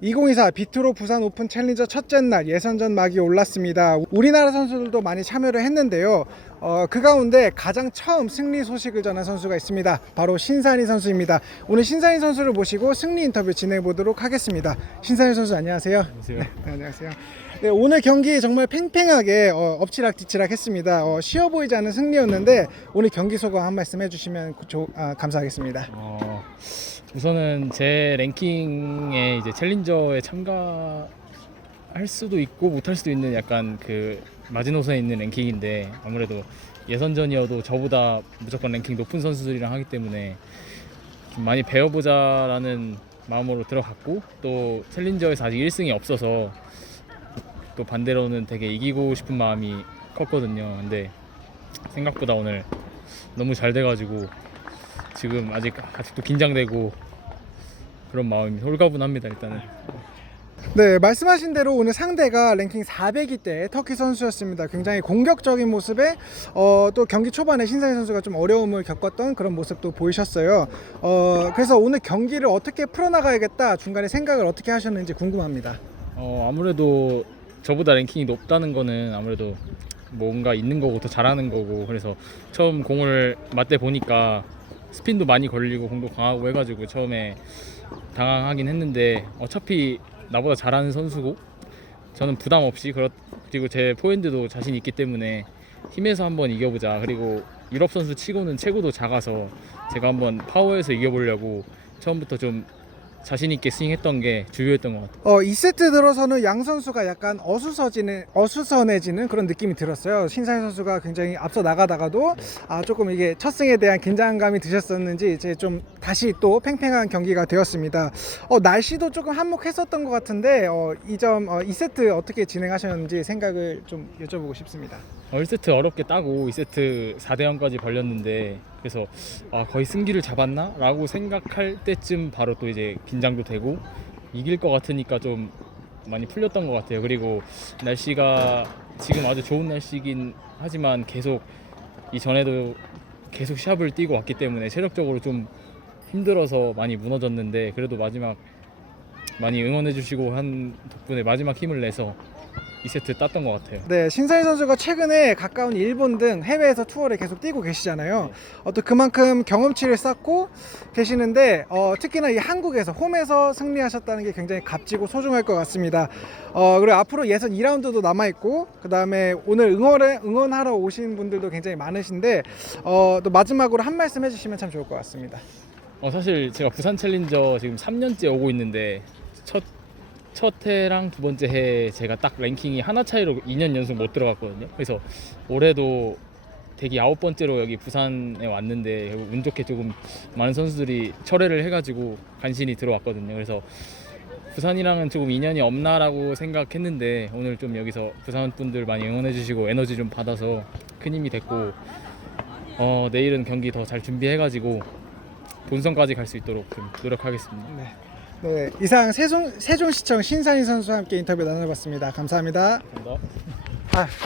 2024 비트로 부산 오픈 챌린저 첫째 날 예선전 막이 올랐습니다. 우리나라 선수들도 많이 참여를 했는데요. 어, 그 가운데 가장 처음 승리 소식을 전한 선수가 있습니다. 바로 신산희 선수입니다. 오늘 신산희 선수를 모시고 승리 인터뷰 진행해 보도록 하겠습니다. 신산희 선수 안녕하세요. 안녕하세요. 네, 안녕하세요. 네, 오늘 경기 정말 팽팽하게 어, 엎치락뒤치락 했습니다. 어, 쉬워 보이지 않은 승리였는데 오늘 경기 소감 한 말씀 해주시면 조- 아, 감사하겠습니다. 어, 우선은 제 랭킹에 이제 챌린저에 참가할 수도 있고 못할 수도 있는 약간 그 마지노선에 있는 랭킹인데 아무래도 예선전이어도 저보다 무조건 랭킹 높은 선수들이랑 하기 때문에 좀 많이 배워보자라는 마음으로 들어갔고 또 챌린저에서 아직 1승이 없어서 또 반대로는 되게 이기고 싶은 마음이 컸거든요. 근데 생각보다 오늘 너무 잘 돼가지고 지금 아직 아직도 긴장되고 그런 마음이 홀가분합니다 일단은 네, 말씀하신 대로 오늘 상대가 랭킹 400위 대 터키 선수였습니다. 굉장히 공격적인 모습에 어, 또 경기 초반에 신상희 선수가 좀 어려움을 겪었던 그런 모습도 보이셨어요. 어, 그래서 오늘 경기를 어떻게 풀어나가야겠다 중간에 생각을 어떻게 하셨는지 궁금합니다. 어 아무래도 저보다 랭킹이 높다는 거는 아무래도 뭔가 있는 거고 더 잘하는 거고 그래서 처음 공을 맞대 보니까 스핀도 많이 걸리고 공도 강하고 해가지고 처음에 당황하긴 했는데 어차피 나보다 잘하는 선수고 저는 부담 없이 그리고 제 포핸드도 자신 있기 때문에 힘에서 한번 이겨보자. 그리고 유럽 선수 치고는 체구도 작아서 제가 한번 파워에서 이겨보려고 처음부터 좀 자신 있게 스윙했던 게 주요했던 것 같아요. 어, 2세트 들어서는 양 선수가 약간 어수선해지는 어수선해지는 그런 느낌이 들었어요. 신상희 선수가 굉장히 앞서 나가다가도 아 조금 이게 첫 승에 대한 긴장감이 드셨었는지 이제 좀 다시 또 팽팽한 경기가 되었습니다. 어, 날씨도 조금 한몫했었던 것 같은데 어, 이점 어, 2세트 어떻게 진행하셨는지 생각을 좀 여쭤보고 싶습니다. 어, 1세트 어렵게 따고 2세트 4대 0까지 벌렸는데 그래서 아, 거의 승기를 잡았나? 라고 생각할 때쯤 바로 또 이제 긴장도 되고 이길 것 같으니까 좀 많이 풀렸던 것 같아요. 그리고 날씨가 지금 아주 좋은 날씨긴 하지만 계속 이전에도 계속 시합을 뛰고 왔기 때문에 체력적으로 좀 힘들어서 많이 무너졌는데 그래도 마지막 많이 응원해 주시고 한 덕분에 마지막 힘을 내서 2세트 땄던 것 같아요. 네, 신사희 선수가 최근에 가까운 일본 등 해외에서 투어를 계속 뛰고 계시잖아요. 어, 또 그만큼 경험치를 쌓고 계시는데 어, 특히나 이 한국에서 홈에서 승리하셨다는 게 굉장히 값지고 소중할 것 같습니다. 어, 그리고 앞으로 예선 2라운드도 남아 있고 그 다음에 오늘 응원에 응원하러 오신 분들도 굉장히 많으신데 어, 또 마지막으로 한 말씀 해주시면 참 좋을 것 같습니다. 어 사실 제가 부산 챌린저 지금 3년째 오고 있는데 첫 첫 해랑 두 번째 해 제가 딱 랭킹이 하나 차이로 2년 연속 못 들어갔거든요. 그래서 올해도 대기 아홉 번째로 여기 부산에 왔는데 운 좋게 조금 많은 선수들이 철회를 해가지고 간신히 들어왔거든요. 그래서 부산이랑은 조금 인연이 없나라고 생각했는데 오늘 좀 여기서 부산 분들 많이 응원해주시고 에너지 좀 받아서 큰 힘이 됐고 어, 내일은 경기 더 잘 준비해가지고 본선까지 갈 수 있도록 좀 노력하겠습니다. 네. 네, 이상 세종, 세종시청 신산희 선수와 함께 인터뷰 나눠봤습니다. 감사합니다. 감사합니다. 아,